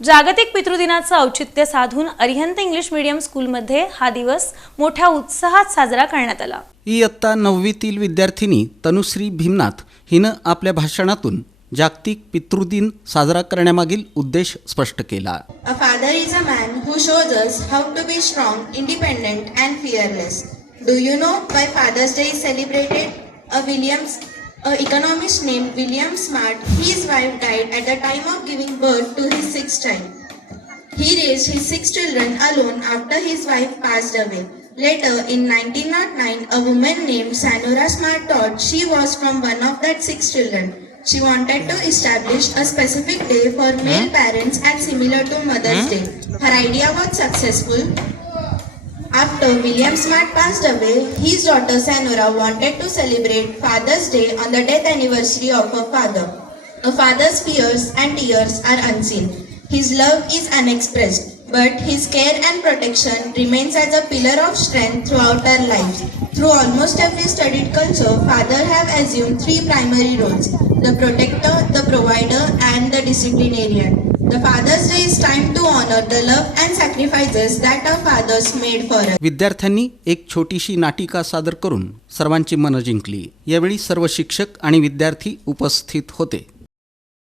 जागतिक पितृदिनाचं औचित्य साधून अरिहंत इंग्लिश मीडियम स्कूलमध्ये हा दिवस मोठ्या उत्साहात साजरा करण्यात आला. इयत्ता नववीतील विद्यार्थिनी तनुश्री भीमनाथ हिनं आपल्या भाषणातून जागतिक पितृदिन साजरा करण्यामागील उद्देश स्पष्ट केला. A father is a man who shows us how to be strong independent and fearless do you know why Father's Day is celebrated a Williams a economist named William Smart, his wife died at the time of giving birth to his sixth child. He raised his six children alone after his wife passed away. Later, in 1909, a woman named Sanora Smart thought she was from one of that six children. She wanted to establish a specific day for male hmm? parents and similar to Mother's hmm? Day. Her idea was successful. After William Smart passed away, his daughter Sanora wanted to celebrate Father's Day on the death anniversary of her father. A father's fears and tears are unseen. His love is unexpressed, but his care and protection remains as a pillar of strength throughout our lives. Through almost every studied culture, father have assumed three primary roles: the protector, the provider, and the disciplinarian. विद्यार्थ्यांनी एक छोटीशी नाटिका सादर करून सर्वांची मनं जिंकली. यावेळी सर्व शिक्षक आणि विद्यार्थी उपस्थित होते.